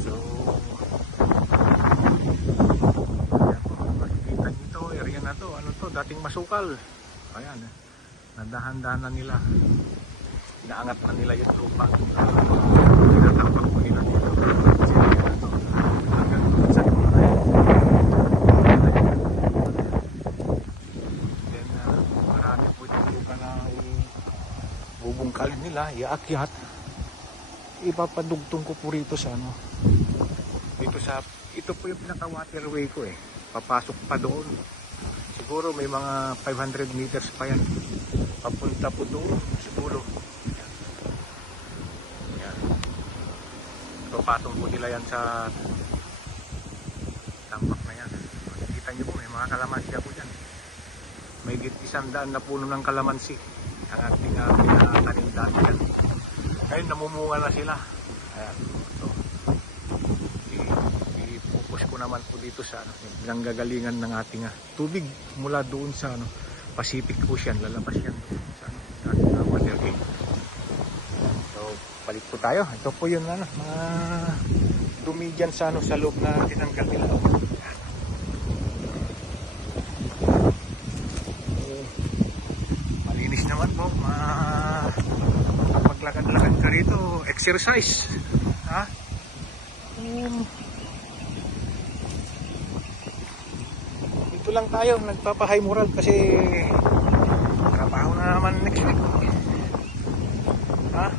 So ayan po, makikita nito, area na to, ano to, dating masukal. Ayan, nadahan-dahan na nila, inaangat na nila yung lupa, tinatambak po nila dito sa area na to hanggang sa lupa. Then marami po yung lupa na bubungkalin nila, iaakyat. Ipapadugtong ko po rito sa ano, dito sa, ito po yung pinaka waterway ko papasok pa doon, siguro may mga 500 meters pa yan papunta po doon siguro. Yan, papatong po nila yan sa tambak na yan. Makikita nyo po may mga kalamansi po dyan, may 100 na puno ng kalamansi ang ating pinatanim dati yan. Ngayon namumunga na sila. Ayan. So, i-focus ko naman po dito sa ano, pinanggagalingan ng ating tubig mula doon sa ano, Pacific Ocean. Lalabas yan sa ano, water gate. So, balik po tayo. Ito po yung ano, mga dumi dyan sa, ano, sa loob na tinanggal nila. Malinis naman po. Maglakad-lakad ka rito, exercise. Ha? Dito lang tayo, nagpapa-high moral kasi trabaho na naman next week. Ha?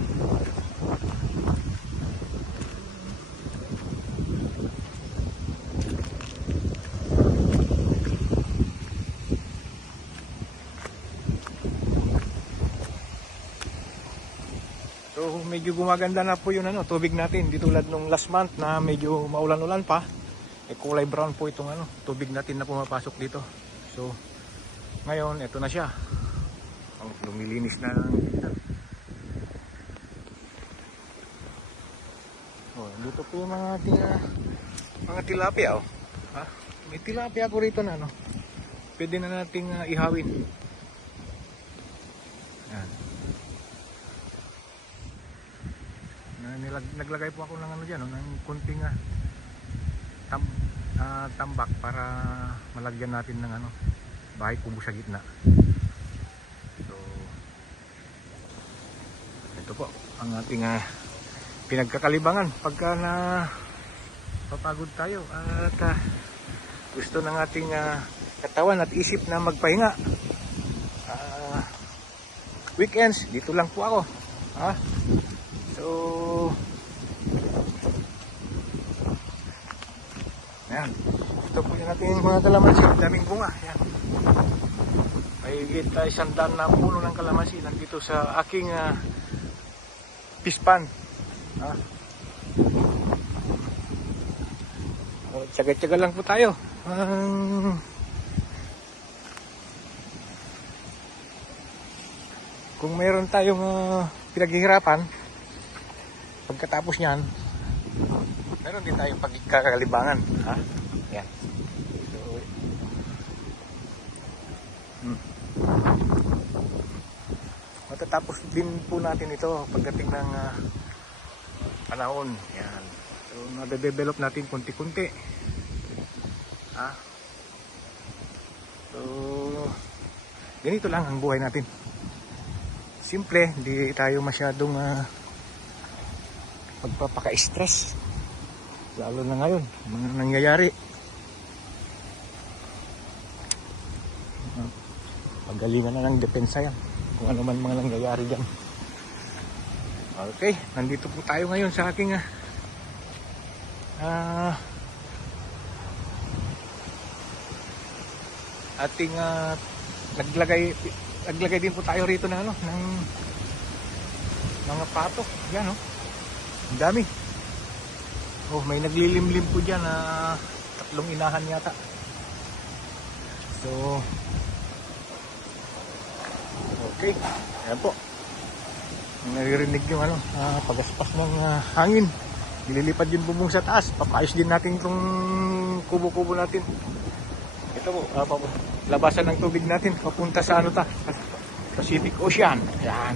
So medyo gumaganda na po yung ano, tubig natin. Di tulad nung last month na medyo maulan-ulan pa. Kulay brown po itong ano, tubig natin na pumapasok dito. So ngayon ito na siya. Ang lumilinis na. Oh, dito po yung mga ating mga tilapia oh. Ha? May tilapia ko rito na ano. Pwede na nating ihawin. Yan. Naglagay po ako ng ano dyan, ng kunting tambak para malagyan natin ng ano, bahay kubo sa gitna. So ito po ang ating pinagkakalibangan pagka na papagod tayo at gusto ng ating katawan at isip na magpahinga. Weekends dito lang po ako. So ayan, ito po yung ating mga kalamansi, daming bunga. Ayan, may higit 100 na puno ng kalamansi nandito sa aking pispan. Tsaga-tsaga lang po tayo. Kung mayroon tayong pinaghihirapan pagkatapos niyan, meron din tayong pagkakalibangan. Yan. So, matatapos din po natin ito pagdating ng panahon. Yan. So nade-develop natin kunti-kunti. So ganito lang ang buhay natin. Simple, hindi tayo masyadong magpapaka-stress. Lalo na ngayon, mga nangyayari. Pagalingan na ng depensa yan. Kung ano man mga nangyayari dyan. Okay, nandito po tayo ngayon sa aking ating naglagay din po tayo rito ng ano, ng mga pato. Yan oh. Ang dami. Oh, may naglilimlim po diyan na 3 inahan yata. So okay, ayan po. Naririnig yung ano, pagaspas ng hangin. Nililipad yung bubong sa taas. Papayos din natin itong kubo-kubo natin. Ito po, labasan ng tubig natin papunta sa ano Pacific Ocean. Yan.